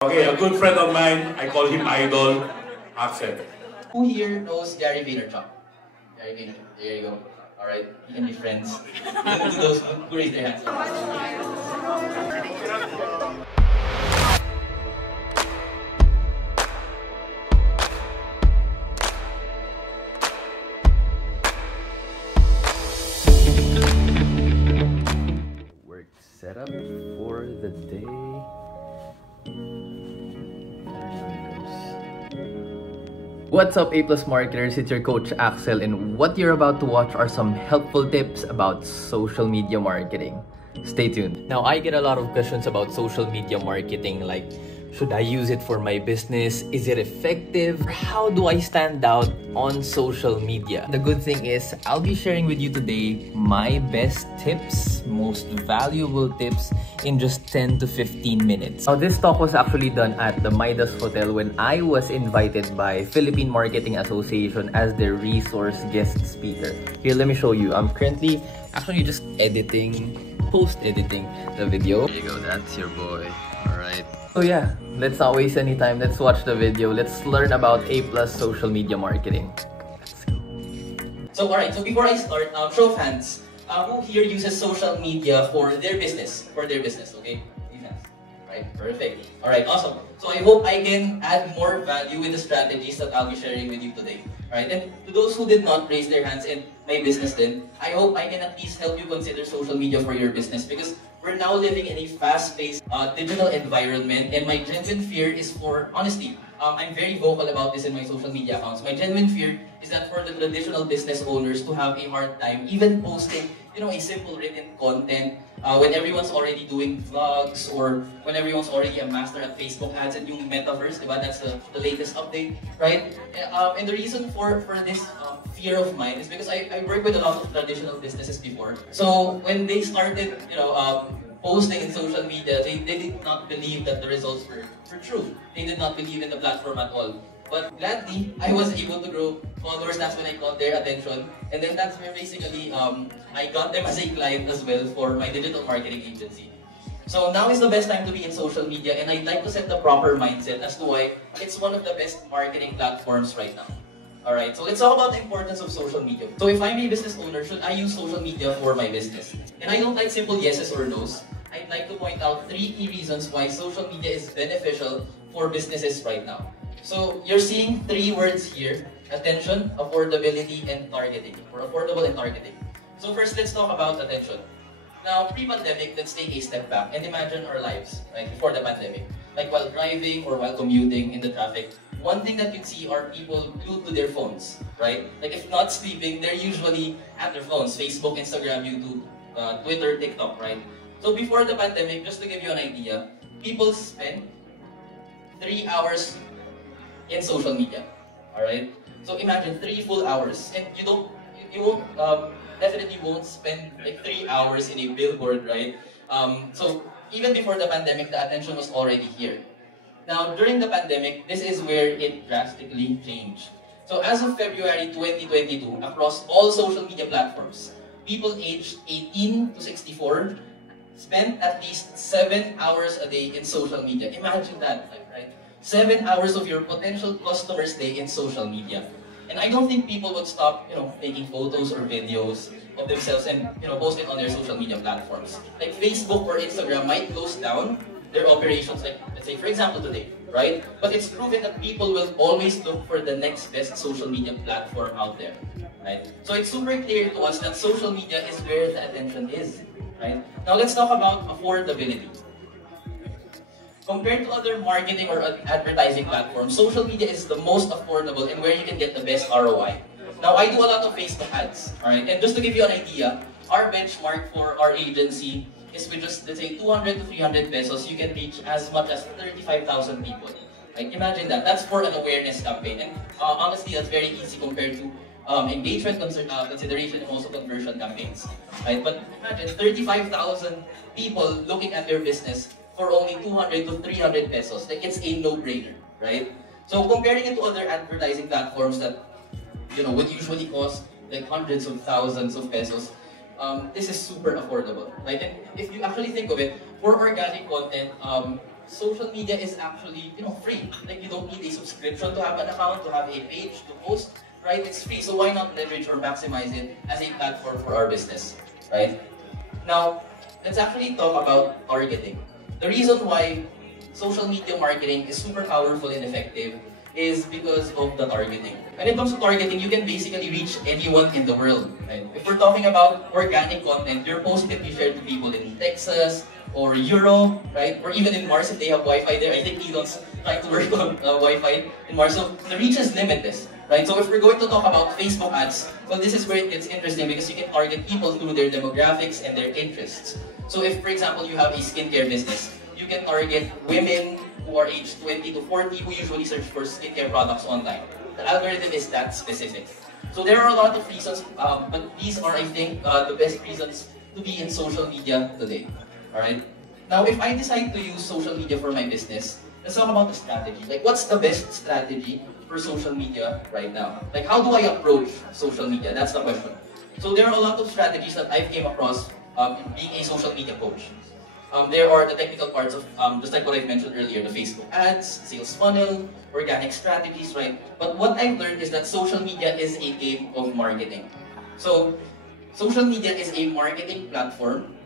Okay, a good friend of mine, I call him Idol, Axel. Who here knows Gary Vaynerchuk? Gary Vaynerchuk, there you go. Alright, you can be friends. To those who raise their hands. Work setup for the day. What's up, A+ marketers? It's your coach Axel, and what you're about to watch are some helpful tips about social media marketing. Stay tuned. Now, I get a lot of questions about social media marketing, like, should I use it for my business? Is it effective? How do I stand out on social media? The good thing is, I'll be sharing with you today my best tips, most valuable tips in just 10 to 15 minutes. Now, this talk was actually done at the Maeyeth Hotel when I was invited by Philippine Marketing Association as their resource guest speaker. Here, let me show you. I'm currently actually just post-editing the video. There you go, that's your boy. Alright. So yeah, let's not waste any time. Let's watch the video. Let's learn about A+ social media marketing. Let's go. So alright, so before I start, show of hands. Who here uses social media for their business? Okay? Defense. Right, perfect. Alright, awesome. So I hope I can add more value with the strategies that I'll be sharing with you today. Alright, and to those who did not raise their hands in my business then, I hope I can at least help you consider social media for your business, because we're now living in a fast-paced digital environment, and my genuine fear is for honesty. I'm very vocal about this in my social media accounts. My genuine fear is that for the traditional business owners to have a hard time even posting, a simple written content when everyone's already doing vlogs, or when everyone's already a master at Facebook ads and yung metaverse, diba? That's the latest update, right? And the reason for this fear of mine is because I work with a lot of traditional businesses before. So when they started, posting in social media, they did not believe that the results were true. They did not believe in the platform at all. But gladly, I was able to grow followers. That's when I caught their attention. And then that's where basically I got them as a client as well for my digital marketing agency. So now is the best time to be in social media, and I'd like to set the proper mindset as to why it's one of the best marketing platforms right now. Alright, so let's talk about the importance of social media. So if I'm a business owner, should I use social media for my business? And I don't like simple yeses or nos. I'd like to point out 3 key reasons why social media is beneficial for businesses right now. So you're seeing 3 words here: attention, affordability, and targeting, or affordable and targeting. So first, let's talk about attention. Now, pre-pandemic, let's take a step back and imagine our lives, right, before the pandemic. Like while driving or while commuting in the traffic, one thing that you'd see are people glued to their phones, right? Like if not sleeping, they're usually at their phones: Facebook, Instagram, YouTube, Twitter, TikTok, right? So before the pandemic, just to give you an idea, people spend 3 hours in social media, alright? So imagine 3 full hours, and definitely won't spend like 3 hours in a billboard, right? So even before the pandemic, the attention was already here. Now, during the pandemic, this is where it drastically changed. So as of February 2022, across all social media platforms, people aged 18 to 64 spent at least 7 hours a day in social media. Imagine that, right? 7 hours of your potential customer's day in social media. And I don't think people would stop, taking photos or videos of themselves and, post it on their social media platforms. Like Facebook or Instagram might close down their operations, like, let's say, for example, today, right? But it's proven that people will always look for the next best social media platform out there, right? So it's super clear to us that social media is where the attention is, right? Now let's talk about affordability. Compared to other marketing or advertising platforms, social media is the most affordable and where you can get the best ROI. Now, I do a lot of Facebook ads, alright? And just to give you an idea, our benchmark for our agency is with just, let's say, 200 to 300 pesos, you can reach as much as 35,000 people. Right? Imagine that. That's for an awareness campaign. And honestly, that's very easy compared to engagement consideration and also conversion campaigns. Right? But imagine 35,000 people looking at their business for only 200 to 300 pesos. Like, it's a no-brainer, right? So comparing it to other advertising platforms that, would usually cost like hundreds of thousands of pesos, this is super affordable, right? And if you actually think of it, for organic content, social media is actually, free. Like, you don't need a subscription to have an account, to have a page, to post, right? It's free. So why not leverage or maximize it as a platform for our business, right? Now, let's actually talk about targeting. The reason why social media marketing is super powerful and effective is because of the targeting. When it comes to targeting, you can basically reach anyone in the world, right? If we're talking about organic content, your post can be shared to people in Texas or Europe, right? Or even in Mars if they have Wi-Fi there. I think Elon's trying to work on Wi-Fi in Mars. So the reach is limitless, right? So if we're going to talk about Facebook ads, well, this is where it gets interesting because you can target people through their demographics and their interests. So if, for example, you have a skincare business, you can target women who are aged 20 to 40 who usually search for skincare products online. The algorithm is that specific. So there are a lot of reasons, but these are, I think, the best reasons to be in social media today. Alright? Now, if I decide to use social media for my business, let's talk about the strategy. Like, what's the best strategy for social media right now? Like, how do I approach social media? That's the question. So there are a lot of strategies that I've came across being a social media coach. There are the technical parts of, just like what I mentioned earlier, the Facebook ads, sales funnel, organic strategies, right? But what I've learned is that social media is a game of marketing. So, social media is a marketing platform,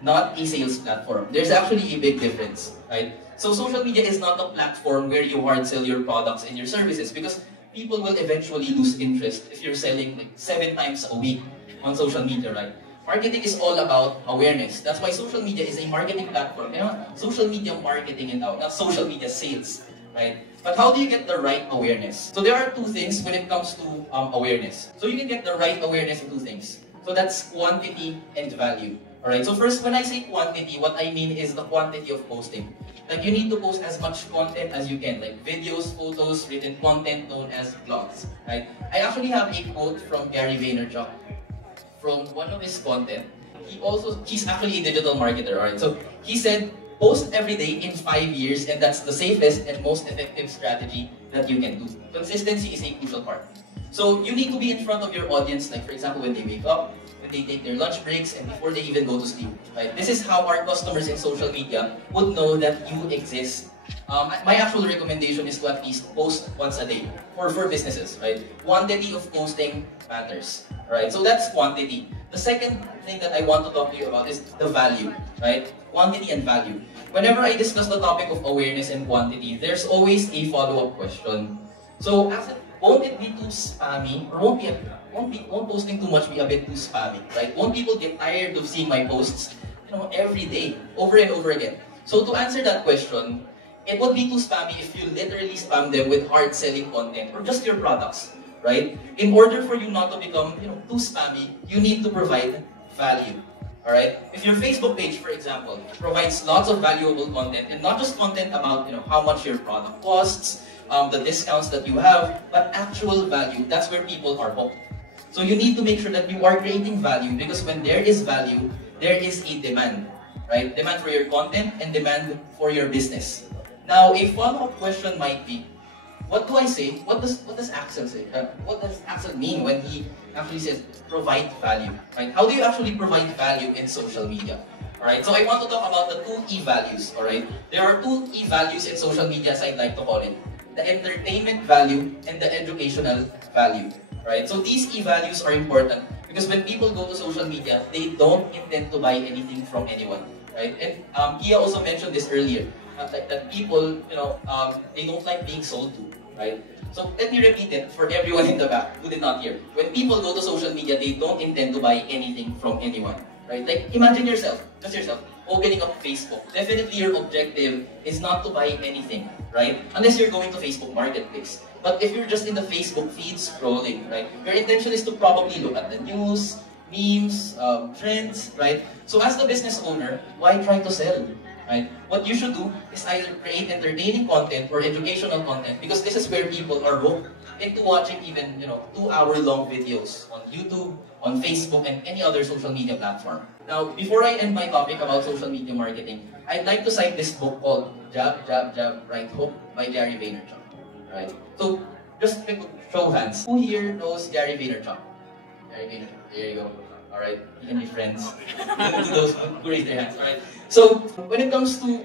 not a sales platform. There's actually a big difference, right? So, social media is not a platform where you hard sell your products and your services because people will eventually lose interest if you're selling like 7 times a week on social media, right? Marketing is all about awareness. That's why social media is a marketing platform. Social media marketing and out, not social media sales, right? But how do you get the right awareness? So there are 2 things when it comes to awareness. So you can get the right awareness in 2 things. So that's quantity and value. Alright, so first, when I say quantity, what I mean is the quantity of posting. Like, you need to post as much content as you can, like videos, photos, written content known as blogs, right? I actually have a quote from Gary Vaynerchuk from one of his content. He's actually a digital marketer, alright? So he said, post every day in 5 years, and that's the safest and most effective strategy that you can do. Consistency is a crucial part. So you need to be in front of your audience, like for example, when they wake up, when they take their lunch breaks, and before they even go to sleep, right? This is how our customers in social media would know that you exist. My actual recommendation is to at least post once a day for businesses, right? Quantity of posting matters, right? So that's quantity. The second thing that I want to talk to you about is the value, right? Quantity and value. Whenever I discuss the topic of awareness and quantity, there's always a follow-up question. So, won't it be too spammy, or won't posting too much be a bit too spammy, right? Won't people get tired of seeing my posts, every day, over and over again? So to answer that question, it would be too spammy if you literally spam them with hard-selling content or just your products, right? In order for you not to become, too spammy, you need to provide value, all right? If your Facebook page, for example, provides lots of valuable content, and not just content about, how much your product costs, the discounts that you have, but actual value, that's where people are hooked. So you need to make sure that you are creating value, because when there is value, there is a demand, right? Demand for your content and demand for your business. Now, a follow-up question might be, what do I say? What does Axel say? What does Axel mean when he actually says provide value, right? How do you actually provide value in social media? Alright, so I want to talk about the 2 E values, alright? There are 2 E values in social media, as I'd like to call it. The entertainment value and the educational value, right? So these E values are important because when people go to social media, they don't intend to buy anything from anyone, right? And Kia also mentioned this earlier. That people, they don't like being sold to, right? So let me repeat it for everyone in the back who did not hear. When people go to social media, they don't intend to buy anything from anyone, right? Like, imagine yourself, opening up Facebook. Definitely your objective is not to buy anything, right? Unless you're going to Facebook Marketplace. But if you're just in the Facebook feed scrolling, right? Your intention is to probably look at the news, memes, trends, right? So as the business owner, why try to sell? Right? What you should do is either create entertaining content or educational content, because this is where people are hooked into watching even 2-hour-long videos on YouTube, on Facebook, and any other social media platform. Now, before I end my topic about social media marketing, I'd like to cite this book called Jab, Jab, Jab, Right Hook by Gary Vaynerchuk. Right? So, just quick show of hands. Who here knows Gary Vaynerchuk? Gary Vaynerchuk. There you go. Alright, you can be friends. To those who raise their hands. Alright. So when it comes to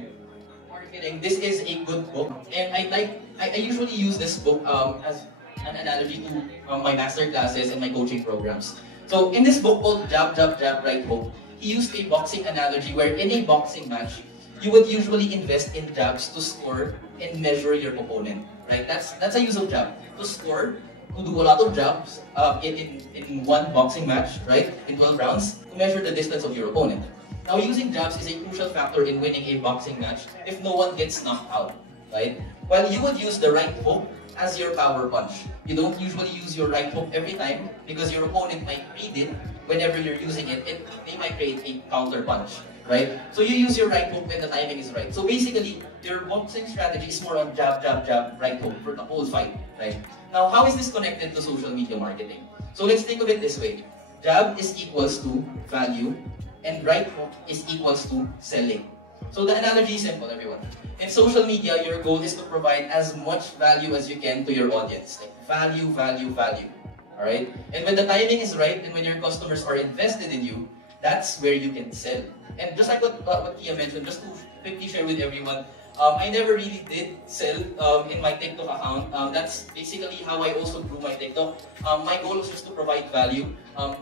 marketing, this is a good book, and I usually use this book as an analogy to my master classes and my coaching programs. So in this book called Jab, Jab, Jab, Right Hook, he used a boxing analogy where in a boxing match, you would usually invest in jabs to score and measure your opponent. Right? That's a use of jab. To score, to do a lot of jabs in one boxing match, right? In 12 rounds, to measure the distance of your opponent. Now, using jabs is a crucial factor in winning a boxing match if no one gets knocked out, right? While you would use the right hook as your power punch. You don't usually use your right hook every time because your opponent might read it whenever you're using it. They might create a counter punch, right? So you use your right hook when the timing is right. So basically, your boxing strategy is more on jab, jab, jab, right hook for the whole fight, right? Now, how is this connected to social media marketing? So let's think of it this way. Jab is equals to value, and right hook is equals to selling. So the analogy is simple, everyone. In social media, your goal is to provide as much value as you can to your audience. Like value, value, value. Alright? And when the timing is right, and when your customers are invested in you, that's where you can sell. And just like what Kia mentioned, just to quickly share with everyone, I never really did sell in my TikTok account. That's basically how I also grew my TikTok. My goal was just to provide value,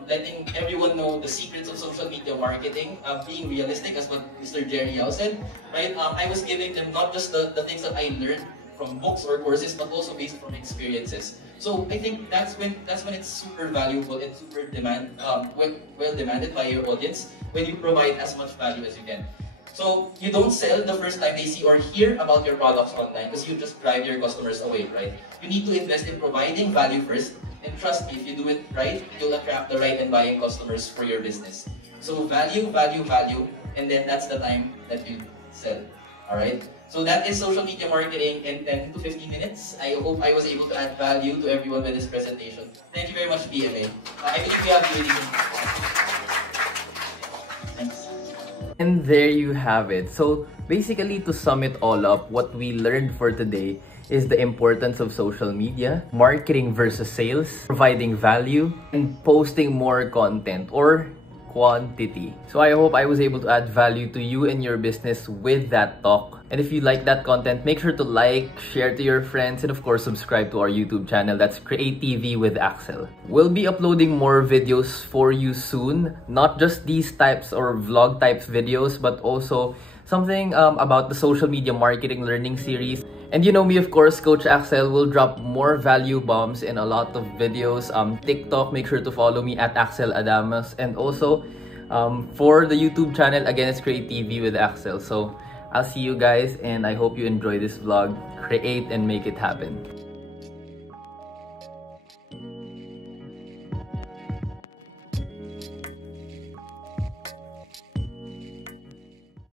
letting everyone know the secrets of social media marketing, being realistic, as what Mr. Jerry Yao said. Right? I was giving them not just the things that I learned from books or courses, but also based from experiences. So I think that's when it's super valuable and super well demanded by your audience, when you provide as much value as you can. So you don't sell the first time they see or hear about your products online because you just drive your customers away, right? You need to invest in providing value first, and trust me, if you do it right, you'll attract the right and buying customers for your business. So value, value, value, and then that's the time that you sell. Alright? So that is social media marketing in 10 to 15 minutes. I hope I was able to add value to everyone with this presentation. Thank you very much, PMA. I believe we have really. And there you have it. So basically, to sum it all up, what we learned for today is the importance of social media, marketing versus sales, providing value, and posting more content or quantity. So I hope I was able to add value to you and your business with that talk. And if you like that content, make sure to like, share to your friends, and of course, subscribe to our YouTube channel. That's Create TV with Axel. We'll be uploading more videos for you soon. Not just these types or vlog types videos, but also something about the social media marketing learning series. And you know me, of course, Coach Axel will drop more value bombs in a lot of videos. TikTok, make sure to follow me at Axel Adamas. And also, for the YouTube channel, again, it's Create TV with Axel. So I'll see you guys, and I hope you enjoy this vlog. Create and make it happen.